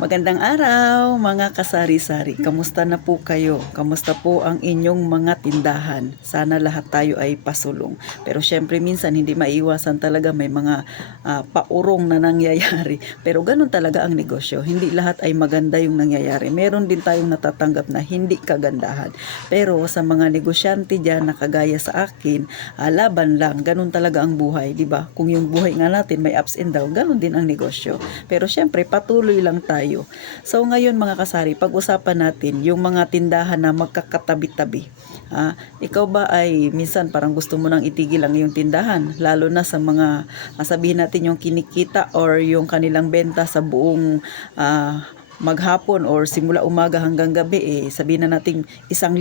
Magandang araw mga kasari-sari. Kamusta na po kayo? Kamusta po ang inyong mga tindahan? Sana lahat tayo ay pasulong. Pero syempre minsan hindi maiwasan talaga may mga paurong na nangyayari. Pero ganun talaga ang negosyo. Hindi lahat ay maganda yung nangyayari. Meron din tayong natatanggap na hindi kagandahan. Pero sa mga negosyante dyan na kagaya sa akin, laban lang. Ganun talaga ang buhay, di ba? Kung yung buhay nga natin may ups and down, ganun din ang negosyo. Pero syempre patuloy lang tayo. So ngayon mga kasari, pag-usapan natin yung mga tindahan na magkakatabi-tabi. Ikaw ba ay minsan parang gusto mo nang itigil ang iyong tindahan, lalo na sa mga sabihin natin yung kinikita or yung kanilang benta sa buong maghapon or simula umaga hanggang gabi, sabihin na natin 1,000,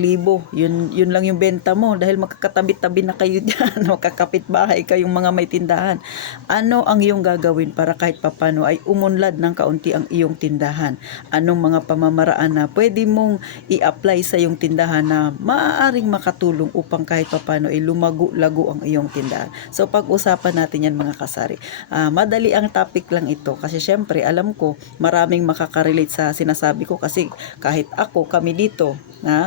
yun lang yung benta mo dahil magkakatabi-tabi na kayo dyan, magkakapit-bahay kayong mga may tindahan. Ano ang iyong gagawin para kahit papano ay umunlad ng kaunti ang iyong tindahan? Anong mga pamamaraan na pwede mong i-apply sa iyong tindahan na maaaring makatulong upang kahit papano ay lumago-lago ang iyong tindahan? So pag-usapan natin yan mga kasari. Madali ang topic lang ito kasi syempre alam ko maraming makakarelate sa sinasabi ko kasi kahit ako, kami dito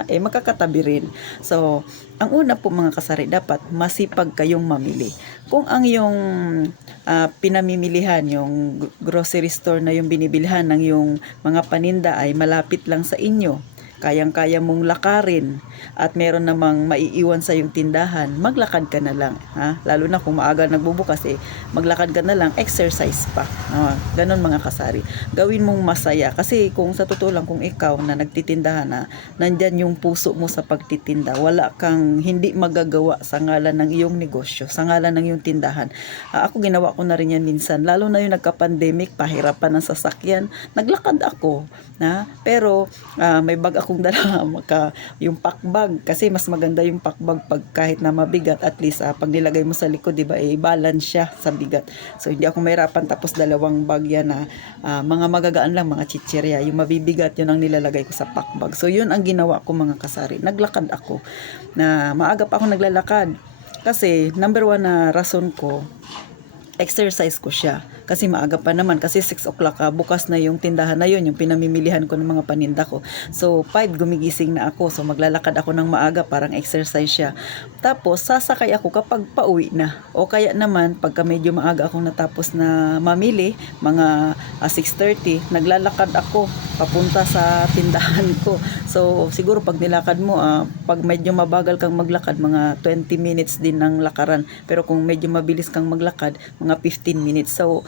magkakatabi rin. So ang una po mga kasari, dapat masipag kayong mamili. Kung ang yung pinamimilihan, yung grocery store na yung binibilhan ng yung mga paninda ay malapit lang sa inyo, kayang-kaya mong lakarin at meron namang maiiwan sa yung tindahan, maglakad ka na lang. Lalo na kung maaga nagbubukas, maglakad ka na lang, exercise pa. Ganon mga kasari. Gawin mong masaya. Kasi kung sa totoo lang, kung ikaw na nagtitindahan nandyan yung puso mo sa pagtitinda, wala kang hindi magagawa sa ngalan ng iyong negosyo, sa ngalan ng iyong tindahan. Ako ginawa ko na rin yan minsan. Lalo na yung nagka-pandemic, pahirapan ng sasakyan. Naglakad ako. Pero may bag akong dala, yung packbag, kasi mas maganda yung packbag pag kahit na mabigat, at least pag nilagay mo sa likod, diba, balance siya sa bigat. So hindi ako mahirapan, tapos dalawang bag yan na mga magagaan lang, mga chichirya, yung mabibigat yun ang nilalagay ko sa packbag. So yun ang ginawa ko mga kasari, naglakad ako, na maaga pa ako naglalakad kasi number one na rason ko, exercise ko siya. Kasi maaga pa naman, kasi 6 o'clock bukas na yung tindahan na yun, yung pinamimilihan ko ng mga paninda ko. So 5 gumigising na ako, so maglalakad ako ng maaga, parang exercise siya. Tapos sasakay ako kapag pauwi na, o kaya naman pagka medyo maaga akong natapos na mamili, mga 6:30, naglalakad ako papunta sa tindahan ko. So siguro pag nilakad mo, pag medyo mabagal kang maglakad, mga 20 minutes din ng lakaran, pero kung medyo mabilis kang maglakad, mga 15 minutes. So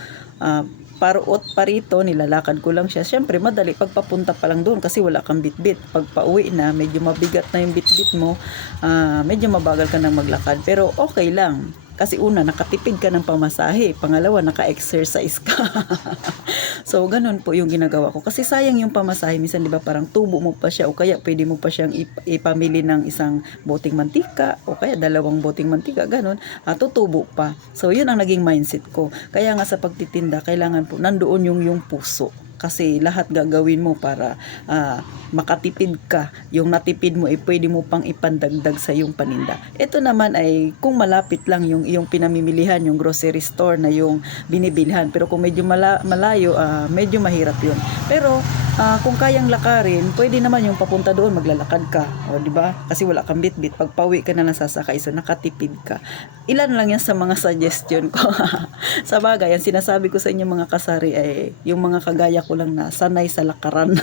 paruot parito, nilalakad ko lang siya. Syempre madali pagpapunta pa lang doon kasi wala kang bitbit. Pag pauwi na, medyo mabigat na yung bitbit mo, medyo mabagal ka nang maglakad, pero okay lang. Kasi una, nakatipid ka ng pamasahe. Pangalawa, naka-exercise ka. So, ganun po yung ginagawa ko. Kasi sayang yung pamasahe. Minsan, di ba, parang tubo mo pa siya, o kaya pwede mo pa siyang ipamili ng isang boting mantika, o kaya 2 boting mantika, ganun. Tutubo pa. So, yun ang naging mindset ko. Kaya nga sa pagtitinda, kailangan po, nandoon yung puso. Kasi lahat gagawin mo para makatipid ka. Yung natipid mo pwede mo pang ipandagdag sa yung paninda. Ito naman ay kung malapit lang yung iyong pinamimilihan, yung grocery store na yung binibilhan. Pero kung medyo malayo, medyo mahirap yun. Pero kung kayang lakarin, pwede naman yung papunta doon, maglalakad ka. O, di ba? Kasi wala kang bitbit. Pag pauwi ka na nasasakay, so nakatipid ka. Ilan lang yan sa mga suggestion ko. Sa bagay, ang sinasabi ko sa inyo mga kasari ay yung mga kagaya ko lang na sanay sa lakaran.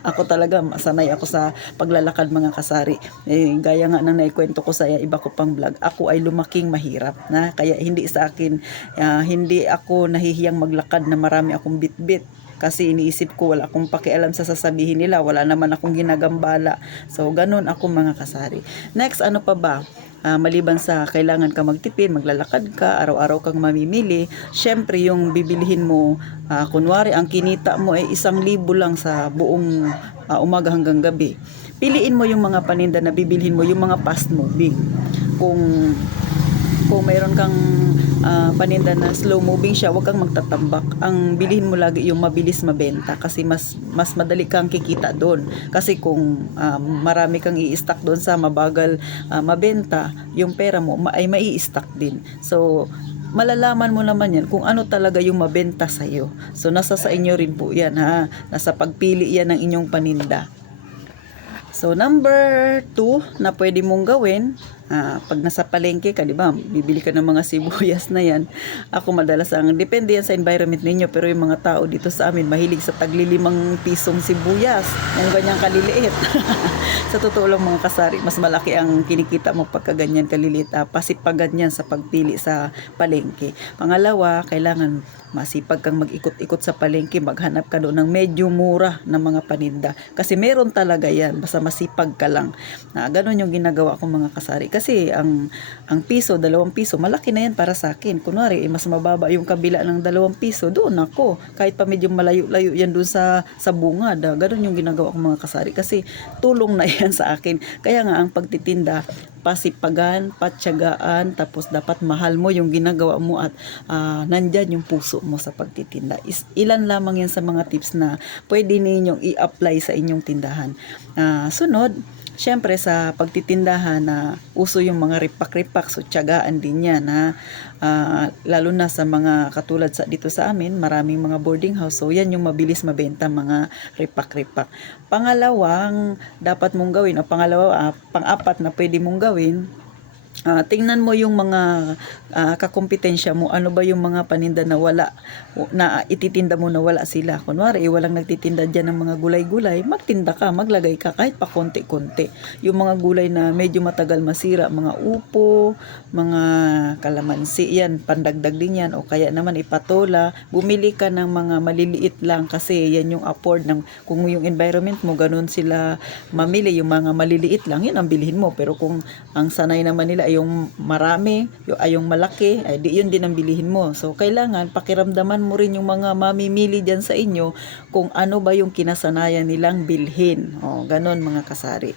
Ako talaga, sanay ako sa paglalakad mga kasari. Gaya nga nang naikwento ko sa iba ko pang vlog, ako ay lumaking mahirap. Kaya hindi sa akin, hindi ako nahihiyang maglakad na marami akong bitbit. Kasi iniisip ko wala akong pakialam sa sasabihin nila, wala naman akong ginagambala. So ganun ako mga kasari. Next, ano pa ba? Maliban sa kailangan ka magtipid, maglalakad ka, araw-araw kang mamimili, syempre yung bibilihin mo, kunwari ang kinita mo ay 1,000 lang sa buong umaga hanggang gabi. Piliin mo yung mga paninda na bibilhin mo, yung mga fast moving. Kung mayroon kang paninda na slow moving siya, huwag kang magtatambak. Ang bilhin mo lagi yung mabilis mabenta kasi mas madali kang kikita doon. Kasi kung marami kang i-stock doon sa mabagal mabenta, yung pera mo ay mai-stock din. So malalaman mo naman yan kung ano talaga yung mabenta sa'yo. So, nasa sa inyo rin po yan, ha. Nasa pagpili yan ng inyong paninda. So, number 2 na pwede mong gawin, pag nasa palengke ka, di ba, bibili ka ng mga sibuyas na yan. Ako madalas depende yan sa environment ninyo, pero yung mga tao dito sa amin, mahilig sa tagli 5 pisong sibuyas, yung ganyang kaliliit. Sa totoo lang mga kasari, mas malaki ang kinikita mo pagka ganyan kaliliit. Pasipagan yan sa pagpili sa palengke. Pangalawa, kailangan masipag kang mag-ikot-ikot sa palengke, maghanap ka doon ng medyo mura na mga paninda. Kasi meron talaga yan, basta masipag ka lang. Ganon yung ginagawa ko mga kasari. Kasi ang piso, 2 piso, malaki na yan para sa akin. Kunwari, mas mababa yung kabila ng 2 piso, doon ako. Kahit pa medyo malayo-layo yan doon sa bungad. Ganon yung ginagawa ko mga kasari. Kasi tulong na yan sa akin. Kaya nga ang pagtitinda, pasipagan, patyagaan, tapos dapat mahal mo yung ginagawa mo at nandyan yung puso mo sa pagtitinda. Ilan lamang yan sa mga tips na pwede ninyong i-apply sa inyong tindahan. Sunod, syempre sa pagtitindahan uso yung mga ripak-ripak, so tiyagaan din yan lalo na sa mga katulad dito sa amin, maraming mga boarding house, so yan yung mabilis mabenta, mga ripak-ripak. Pangalawang dapat mong gawin, pang-apat na pwede mong gawin, tingnan mo yung mga kakompetensya mo, ano ba yung mga paninda na ititinda mo na wala sila. Kunwari, walang nagtitinda dyan ng mga gulay-gulay, magtinda ka, maglagay ka kahit pa konti-konti. Yung mga gulay na medyo matagal masira, mga upo, mga kalamansi, yan, pandagdag din yan, o kaya naman ipatola, bumili ka ng mga maliliit lang kasi yan yung afford ng, kung yung environment mo, ganun sila mamili, yung mga maliliit lang, yun ang bilhin mo. Pero kung ang sanay naman nila ay yung marami, yung malaki, ay yun din ang bilihin mo. So, kailangan pakiramdaman mo rin yung mga mamimili dyan sa inyo kung ano ba yung kinasanayan nilang bilhin. Ganon mga kasari.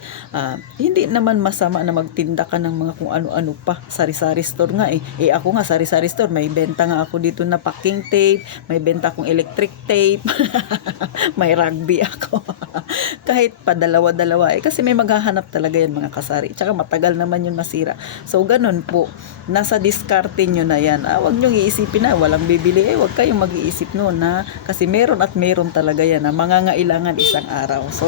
Hindi naman masama na magtinda ka ng mga kung ano-ano pa. Sari-sari store nga ako nga sari-sari store, may benta nga ako dito na packing tape, may benta akong electric tape, may rugby ako. Kahit pa dalawa-dalawa kasi may maghahanap talaga yan mga kasari. Tsaka matagal naman yun masira. So, ganun po. Nasa diskarte nyo na yan. Huwag nyo iisipin na walang bibili. Huwag kayong mag-iisip noon kasi meron at meron talaga yan mangangailangan isang araw. So,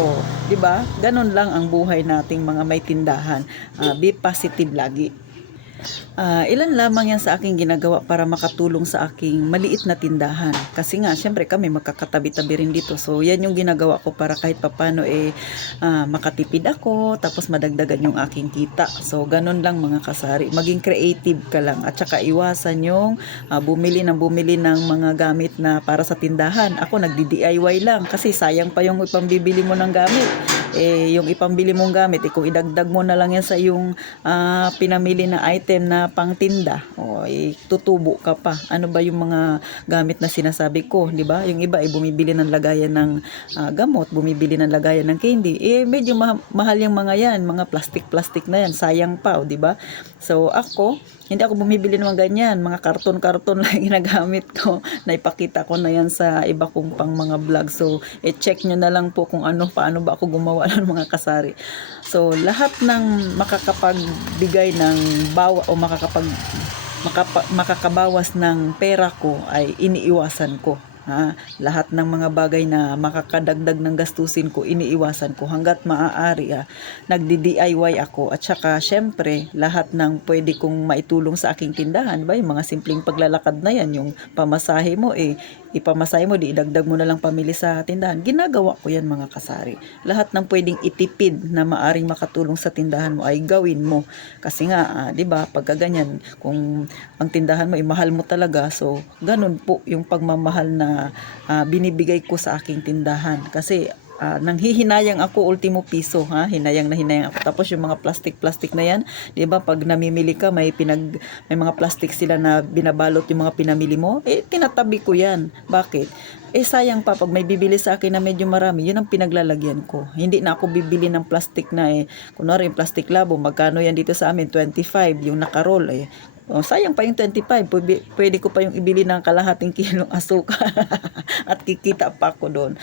di ba? Ganun lang ang buhay nating mga may tindahan. Be positive lagi. Ilan lamang yan sa aking ginagawa para makatulong sa aking maliit na tindahan. Kasi nga, syempre kami magkakatabi-tabi rin dito. So, yan yung ginagawa ko para kahit papano makatipid ako, tapos madagdagan yung aking kita. So, ganun lang mga kasari. Maging creative ka lang. At saka iwasan yung bumili ng mga gamit na para sa tindahan. Ako, nagdi-DIY lang kasi sayang pa yung ipambibili mo ng gamit. Yung ipambili mong gamit, kung idagdag mo na lang yan sa yung pinamili na item na pangtinda, tutubo ka pa. Ano ba yung mga gamit na sinasabi ko, di ba? Yung iba bumibili ng lagayan ng gamot, bumibili ng lagayan ng candy. Medyo mahal yung mga yan, mga plastic na yan, sayang pa, di ba? So ako, hindi ako bumibili ng mga ganyan, mga karton-karton lang ginagamit ko. Naipakita ko na yan sa iba kong pang mga vlog. So, check nyo na lang po kung paano ba ako gumawa ng mga kasari. So, lahat ng makakapagbigay ng makakabawas ng pera ko ay iniiwasan ko. Lahat ng mga bagay na makakadagdag ng gastusin ko, iniiwasan ko hanggat maaari. Nagdi-DIY ako at saka syempre lahat ng pwede kong maitulong sa aking tindahan, ba yung mga simpleng paglalakad na yan, yung pamasahe mo ipamasahe mo, idagdag mo na lang pamili sa tindahan. Ginagawa ko yan mga kasari. Lahat ng pwedeng itipid na maaring makatulong sa tindahan mo ay gawin mo. Kasi nga, di ba, pagka ganyan, kung ang tindahan mo mahal mo talaga, so ganun po yung pagmamahal na binibigay ko sa aking tindahan. Kasi nanghihinayang ako ultimo piso, hinayang ako. Tapos yung mga plastic na yan, 'di ba, pag namimili ka may mga plastic sila na binabalot yung mga pinamili mo, tinatabi ko yan. Bakit? Sayang pa pag may bibili sa akin na medyo marami, yun ang pinaglalagyan ko. Hindi na ako bibili ng plastic na kunwari yung plastic labo, magkano yan dito sa amin? 25 yung nakaroll sayang pa yung 25, pwede ko pa yung ibili ng kalahating kilong asukal at kikita pa ako doon.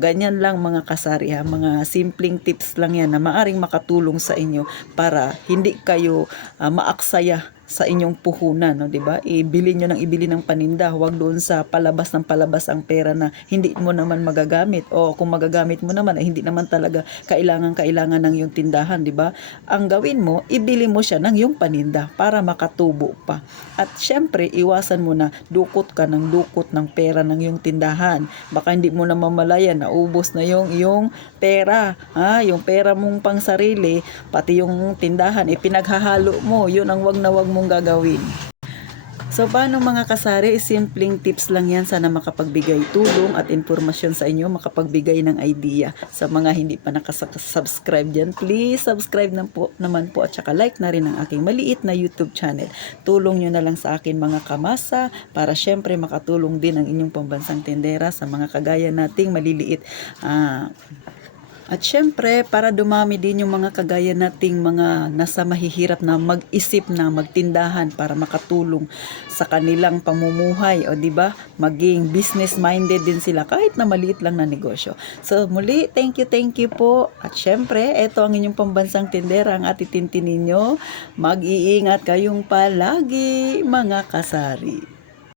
Ganyan lang mga kasari, mga simpleng tips lang yan na maaring makatulong sa inyo para hindi kayo maaksaya sa inyong puhunan, no, 'di ba? Ibili nyo ng ibili ng paninda, huwag doon sa palabas ng palabas ang pera na hindi mo naman magagamit, o kung magagamit mo naman ay hindi naman talaga kailangan ng yung tindahan, 'di ba? Ang gawin mo, ibili mo siya ng yung paninda para makatubo pa. At syempre, iwasan mo na dukot ka ng dukot ng pera ng yung tindahan. Baka hindi mo na mamalayan, naubos na yung iyong pera, yung pera mong pang sarili, pati yung tindahan, pinaghahalo mo. Yun ang wag na wag mong gagawin. So, paano mga kasari? Simpleng tips lang yan. Sana makapagbigay tulong at informasyon sa inyo, makapagbigay ng idea. Sa mga hindi pa nakasubscribe dyan, please subscribe naman po at saka like na rin ang aking maliit na YouTube channel. Tulong nyo na lang sa akin mga kamasa para syempre makatulong din ang inyong pambansang tindera sa mga kagaya nating maliliit. At syempre, para dumami din yung mga kagaya nating mga nasa mahihirap na mag-isip na magtindahan para makatulong sa kanilang pamumuhay, o di ba? Maging business-minded din sila kahit na maliit lang na negosyo. So muli, thank you po. At syempre, ito ang inyong pambansang tindera, ang atitintin ninyo. Mag-iingat kayong palagi, mga kasari.